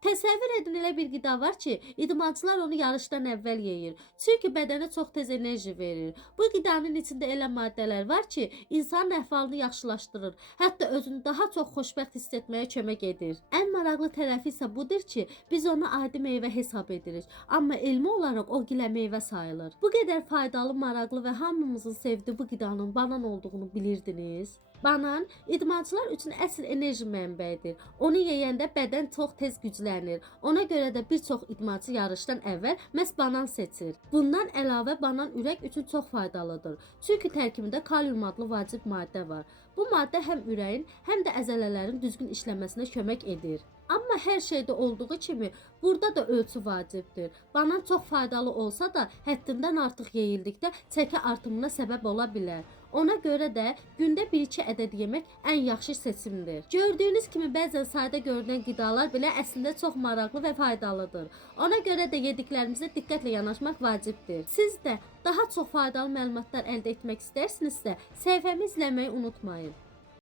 Təsəvvür edin, elə bir qida var ki, idmançılar onu yarışdan əvvəl yeyir. Çünki bədənə çox tez enerji verir. Bu qidanın içində elə maddələr var ki, insanın əhvalını yaxşılaşdırır. Hətta özünü daha çox xoşbəxt hiss etməyə kömək edir. Ən maraqlı tərəfi isə budur ki, biz onu adi meyvə hesab edirik. Amma elmi olaraq o gilə meyvə sayılır. Bu qədər faydalı, maraqlı və hamımızın sevdiyi bu qidanın banan olduğunu bilirdiniz? Banan idmançılar üçün əsl enerji mənbəyidir. Onu yeyəndə bədən çox tez güclənir. Ona görə də bir çox idmançı yarışdan əvvəl məhz banan seçir. Bundan əlavə banan ürək üçün çox faydalıdır. Çünki tərkibində kalium adlı vacib maddə var. Bu maddə həm ürəyin, həm də əzələlərin düzgün işləməsinə kömək edir. Amma hər şeydə olduğu kimi burada da ölçü vacibdir. Banan çox faydalı olsa da həddindən artıq yeyildikdə çəki artımına səbəb ola bilər. Ona görə də gündə 1-2 ədəd yemək ən yaxşı seçimdir. Gördüyünüz kimi bəzən sadə görünən qidalar belə əslində çox maraqlı və faydalıdır. Ona görə də yediklərimizə diqqətlə yanaşmaq vacibdir. Siz də daha çox faydalı məlumatlar əldə etmək istərsinizsə, səhifəmi izləməyi unutmayın.